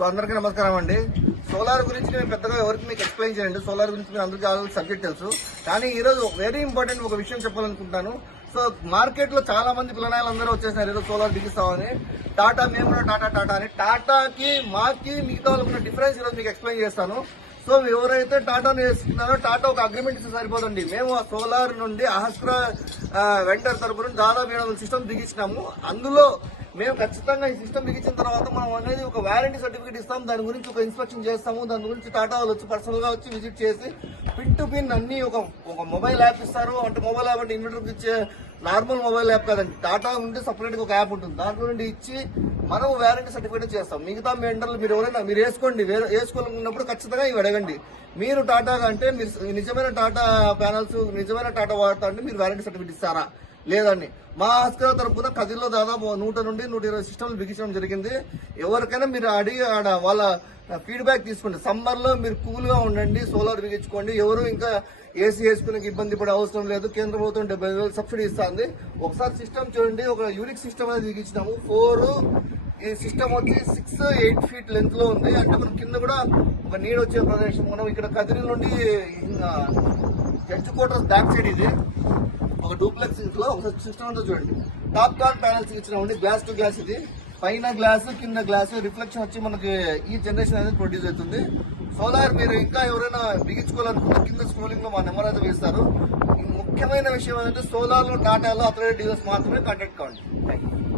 So అందరికీ నమస్కారం అండి. సోలార్ గురించి నేను పెద్దగా ఎవరికి మీకు ఎక్స్ప్లెయిన్ చేయండి సోలార్ గురించి మీరు అందరికీ ఆల్రెడీ సబ్జెక్ట్ తెలుసు. కానీ ఈరోజు వెరీ ఇంపార్టెంట్ ఒక విషయం చెప్పాలనుకుంటాను సో మార్కెట్లో చాలా మంది పిల్లనాయలు అందరూ వచ్చేసినారు. ఏదో సోలార్ బిగిస్తామని టాటా మేము కూడా టాటా టాటా అని. టాటాకి మాకి మిగతా ఉన్న డిఫరెన్స్ ఈరోజు మీకు ఎక్స్ప్లెయిన్ చేస్తాను. సో ఎవరైతే టాటా వేసుకున్నారో టాటా ఒక అగ్రిమెంట్ ఇస్తే సరిపోదండి. మేము ఆ సోలార్ నుండి అహస్త్ర వెంటర్ తరపు నుంచి దాదాపు ఏడు వందల సిస్టమ్ బిగించినాము. అందులో మేము ఖచ్చితంగా ఈ సిస్టమ్ బిగించిన తర్వాత మనం అనేది ఒక వారంటీ సర్టిఫికేట్ ఇస్తాం. దాని గురించి ఒక ఇన్స్పెక్షన్ చేస్తాము. దాని గురించి టాటా వాళ్ళు వచ్చి పర్సనల్గా వచ్చి విజిట్ చేసి పిన్ టు పిన్ అన్ని ఒక ఒక మొబైల్ యాప్ ఇస్తారు. అంటే మొబైల్ యాప్ అంటే ఇన్వర్టర్ ఇచ్చే నార్మల్ మొబైల్ యాప్ కాదండి. టాటా ఉంటే సపరేట్గా ఒక యాప్ ఉంటుంది. దాంట్లో నుండి ఇచ్చి మనం వారంటీ సర్టిఫికేట్ చేస్తాం. మిగతా మెంటర్లు మీరు ఎవరైనా మీరు వేసుకోండి. వేసుకోవాలనుకున్నప్పుడు ఖచ్చితంగా ఇవి అడగండి. మీరు టాటా అంటే మీరు నిజమైన టాటా ప్యానల్స్ నిజమైన టాటా వాడతా అంటే మీరు వారంటీ సర్టిఫికేట్ ఇస్తారా లేదండి. మా ఆస్కర్ తరపున కదిలో దాదాపు నూట నుండి నూట ఇరవై సిస్టమ్లు బిగించడం జరిగింది. ఎవరికైనా మీరు అడిగి ఆడ వాళ్ళ ఫీడ్బ్యాక్ తీసుకోండి. సమ్మర్లో మీరు కూల్గా ఉండండి సోలార్ బిగించుకోండి. ఎవరు ఇంకా ఏసీ వేసుకునే ఇబ్బంది పడే అవసరం లేదు. కేంద్ర ప్రభుత్వం డెబ్బై వేలు సబ్సిడీ ఇస్తుంది. ఒకసారి సిస్టమ్ చూడండి. ఒక యూనిక్ సిస్టమ్ అనేది బిగించినాము. ఫోర్ ఈ సిస్టమ్ వచ్చి సిక్స్ ఎయిట్ ఫీట్ లెంత్లో ఉంది. అంటే మనం కింద కూడా ఒక నీడ వచ్చే ప్రదేశం. మనం ఇక్కడ కదిరి నుండి జడ్జ్ క్వార్టర్స్ బ్యాక్ సైడ్ ఇది. ఒక డూప్లెక్స్ ఇంట్లో ఒక సిస్టమ్ ఉందో చూడండి. టాప్ కార్ ప్యానల్స్ ఇచ్చినామండి గ్లాస్ టు గ్లాస్ ఇది. పైన గ్లాస్ కింద గ్లాస్ రిఫ్లెక్షన్ వచ్చి మనకి ఈ జనరేషన్ అనేది ప్రొడ్యూస్ అవుతుంది. సోలార్ మీరు ఇంకా ఎవరైనా బిగించుకోవాలనుకుంటే కింద స్కూలింగ్లో మా నెంబర్ అయితే వేస్తారు. ముఖ్యమైన విషయం ఏంటంటే సోలార్లో టాటాలో అథరైడ్ డీలర్స్ మాత్రమే కాంటాక్ట్ కావండి థ్యాంక్ యూ